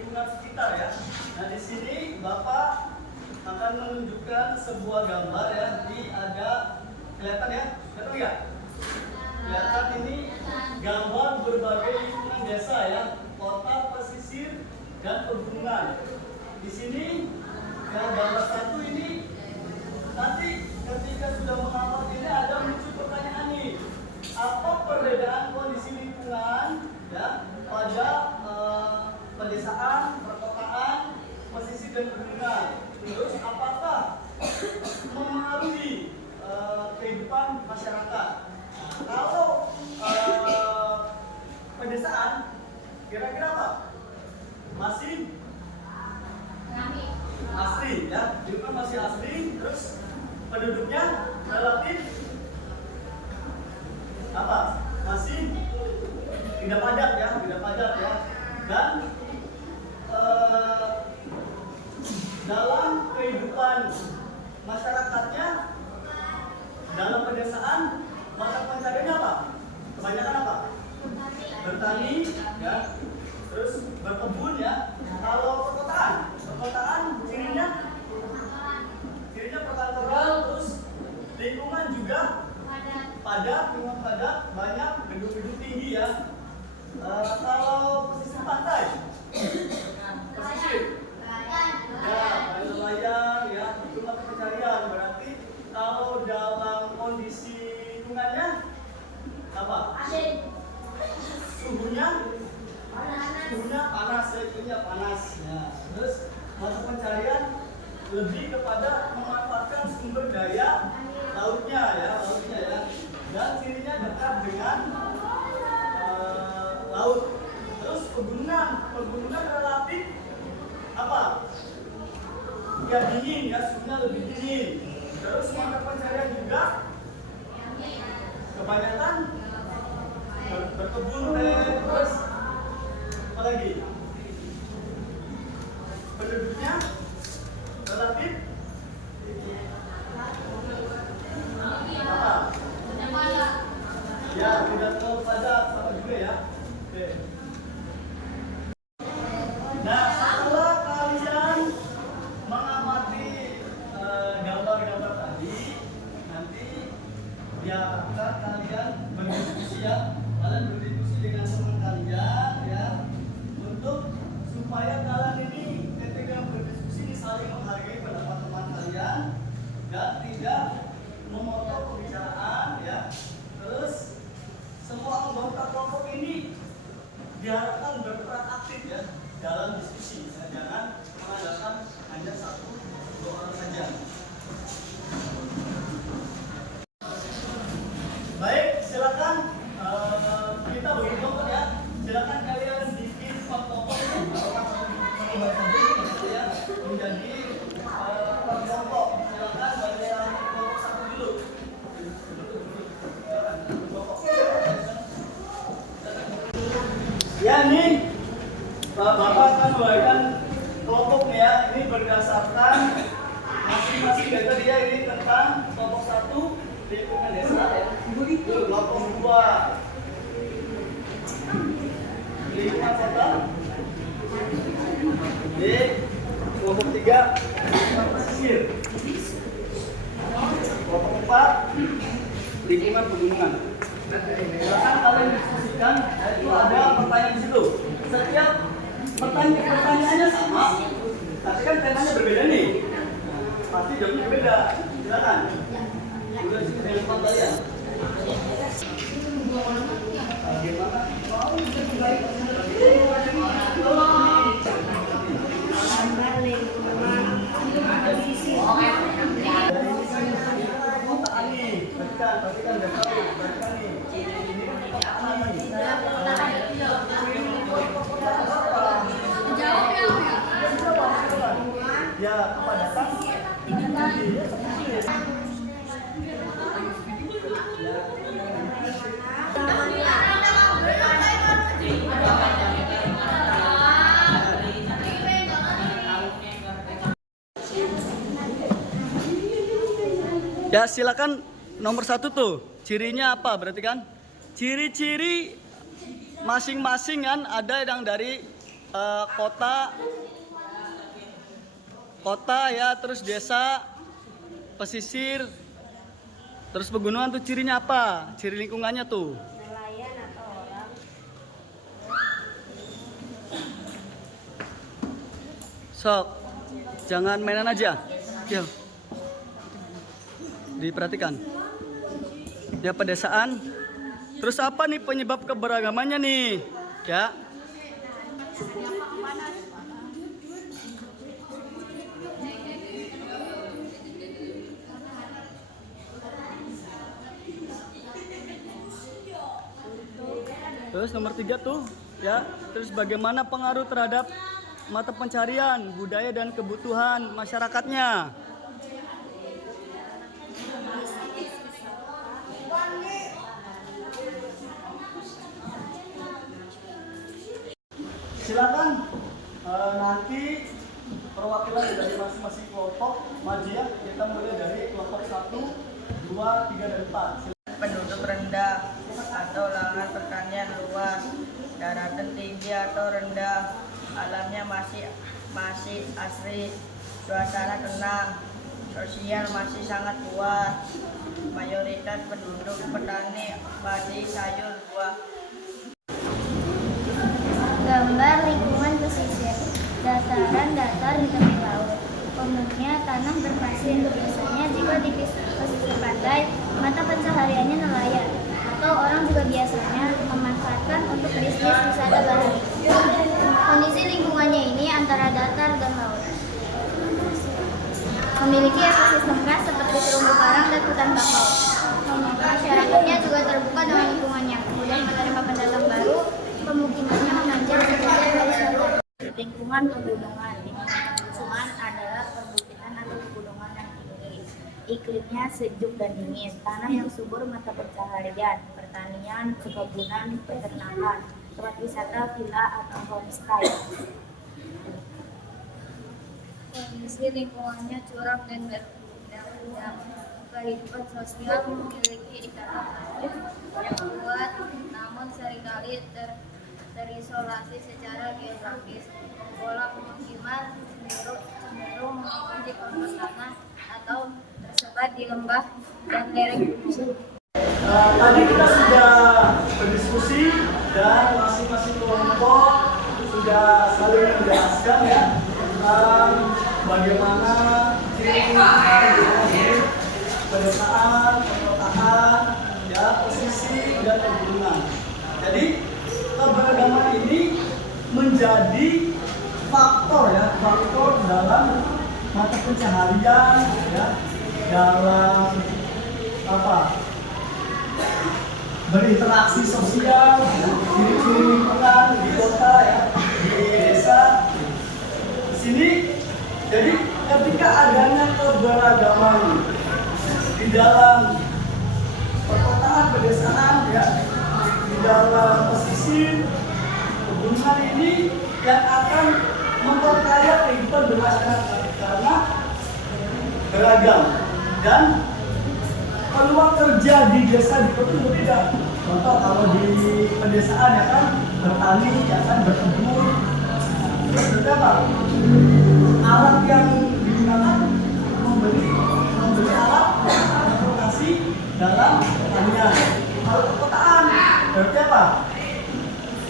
lingkungan sekitar ya. Nah di sini Bapak akan menunjukkan sebuah gambar ya. Di ada kelihatan ya, kelihatan nggak? Kelihatan ini gambar berbagai lingkungan desa ya, kota, pesisir, dan pegunungan. Di sini ya gambar satu ini nanti ketika sudah menghafal ini ada muncul pertanyaan nih, apa perbedaan kondisi lingkungan ya pada pedesaan, perkotaan, pesisir dan pegunungan. Terus apakah memengaruhi kehidupan masyarakat? Kalau pedesaan, kira-kira apa? Masih asli ya, hidupnya masih asli. Terus penduduknya relatif apa? Masih tidak padat ya, tidak padat ya. Dan dalam kehidupan masyarakatnya, dalam pedesaan, mata pencariannya apa? Kebanyakan apa? Bertani ya, terus berkebun ya. Kalau perkotaan cirinya perkantoran, terus lingkungan juga padat, lingkungan padat, banyak gedung-gedung tinggi ya. Kalau pesisir pantai, pesisir ya, nelayan ya, itu mata pencarian. Berarti kalau dalam kondisi lingkungannya apa? Suhunya panas ya, suhunya panas ya. Terus mata pencarian lebih kepada memanfaatkan sumber daya lautnya ya, dan cirinya dekat dengan laut. Terus pegunungan relatif apa? Ya dingin ya, suhunya lebih dingin. Terus mata pencarian juga kebanyakan berkebun terus apa lagi? Penduduknya relatif apa? Ya tidak terlalu padat, sama juga ya. Oke. Nah setelah kalian mengamati gambar-gambar tadi, nanti biarkan kalian berdiskusi ya. Kalian berdiskusi dengan teman kalian ya, untuk supaya kalian ini ketika berdiskusi ini saling menghargai pendapat teman kalian dan tidak memotong pembicaraan ya. Terus semua anggota kelompok ini diharapkan berperan aktif ya dalam diskusi. Jangan mengandalkan hanya satu dua orang saja. Baik, silakan kita bagi kelompok ya. Silakan kalian bikin kelompok ya menjadi kelompok. Silakan bagi kelompok satu dulu. Ya ini Bapak akan membagikan kelompoknya ya. Ini berdasarkan masing-masing data dia. Ini tentang kelompok satu lingkungan desa ya. Kelompok dua lingkungan kota. Di kelompok tiga lingkungan pesisir. Kelompok empat lingkungan pegunungan. Silakan kalian diskusikan. Itu ada pertanyaan di situ. Setiap pertanyaannya sama, tapi kan temanya berbeda nih. Pasti jawabnya beda. Silakan. Udah sih dengan teman kalian. Bagaimana mau kembali ya kepadatan ya. Silakan nomor satu tuh cirinya apa berarti kan? Ciri-ciri masing-masing kan ada yang dari kota, kota ya, terus desa, pesisir, terus pegunungan tuh cirinya apa? Ciri lingkungannya tuh. Nelayan atau orang. Sok, jangan mainan aja. Yo. Diperhatikan. Ya, pedesaan. Terus apa nih penyebab keberagamannya nih? Ya. Terus nomor 3 tuh, ya. Terus bagaimana pengaruh terhadap mata pencarian, budaya dan kebutuhan masyarakatnya? Silakan nanti perwakilan dari masing-masing kelompok maju ya. Kita mulai dari kelompok 1, 2, 3 dan 4. Penduduk rendah atau lahan pertanian luas, daratan tinggi atau rendah, alamnya masih asri, suasana tenang, sosial masih sangat kuat, mayoritas penduduk petani, padi, sayur, buah. Gambar lingkungan pesisir, dataran datar di tepi laut. Umumnya tanah berpasir, biasanya jika di pesisir pantai, mata pencahariannya nelayan, atau orang juga biasanya memanfaatkan untuk bisnis wisata bahari. Kondisi lingkungannya ini antara datar dan laut. Memiliki ekosistem khas seperti terumbu karang dan hutan bakau. Masyarakatnya juga terbuka dengan lingkungannya, kemudian menerima pendatang baru, pemukimannya memanjang sejajar dari selatan. Lingkungan pegunungan. Lingkungan adalah perbukitan atau pegunungan yang tinggi. Iklimnya sejuk dan dingin, tanah yang subur mata pencaharian, pertanian, perkebunan, peternakan, tempat wisata, villa atau homestay. Kondisi lingkungannya curam dan beragam. Kehidupan sosial memiliki ikatan batin yang kuat, namun seringkali terisolasi secara geografis. Pola pemukiman cenderung mengikuti kontur tanah atau tersebar di lembah dan lereng gunung. Tadi kita sudah berdiskusi dan masing-masing kelompok sudah saling menjelaskan ya tentang bagaimana ciri pedesaan, perkotaan, ya, pesisir dan pegunungan. Jadi keberagaman ini menjadi faktor ya, faktor dalam mata pencaharian ya, dalam apa? Berinteraksi sosial, ciri-ciri lingkungan di kota ya, di desa. Di sini, jadi ketika adanya keberagaman di dalam perkotaan, pedesaan ya, di dalam pesisir, pegunungan ini yang akan memperkaya kehidupan bermasyarakat karena beragam dan peluang kerja di desa di kota berbeda. Contoh kalau di pedesaan ya kan bertani, ya kan berkebun. Terus apa? Alat yang digunakan membeli alat transportasi dalam pertanian. Kalau perkotaan berarti apa?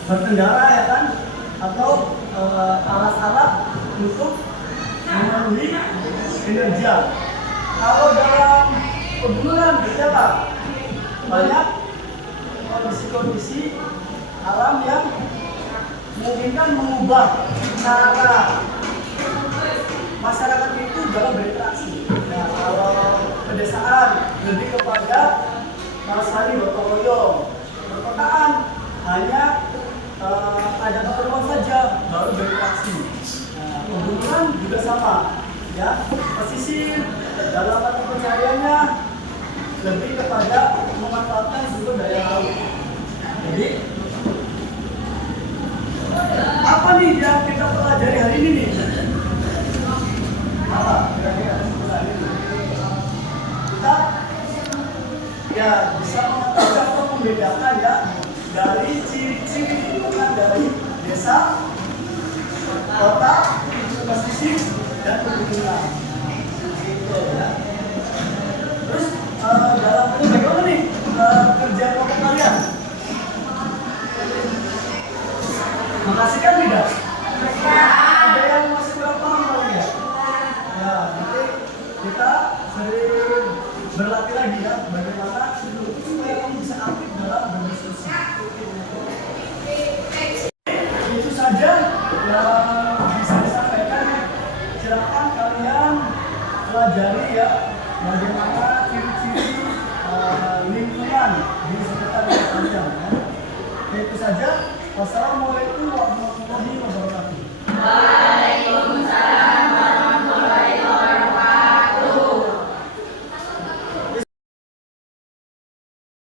Berkendara ya kan, atau alat-alat untuk memenuhi kinerja. Kalau dalam pegunungan berarti apa? Banyak kondisi-kondisi alam yang memungkinkan mengubah cara masyarakat itu dalam berinteraksi. Nah, kalau pedesaan lebih kepada saling gotong royong, perkotaan hanya ada keperluan saja baru berinteraksi. Nah, pegunungan juga sama, ya. Pesisir dalam mata pencahariannya lebih kepada memanfaatkan sumber daya laut. Jadi apa nih yang kita pelajari hari ini nih? Apa kira-kira kita ya bisa mengetahui atau membedakan ya dari ciri-ciri lingkungan dari desa otak, posisi, dan kebetulan. Gitu ya. Terus dalam ini bagaimana nih kerjaan kelompok kalian? Makasih kan tidak? Ada yang masih kurang paham kali ya? Ya, nanti kita sering berlatih lagi ya bagaimana supaya kamu bisa aktif dalam berdiskusi. Itu saja yang bisa disampaikan. Silakan kalian pelajari ya bagaimana ciri-ciri lingkungan di sekitar kalian. Ya. Itu saja. Wassalamualaikum warahmatullahi wabarakatuh.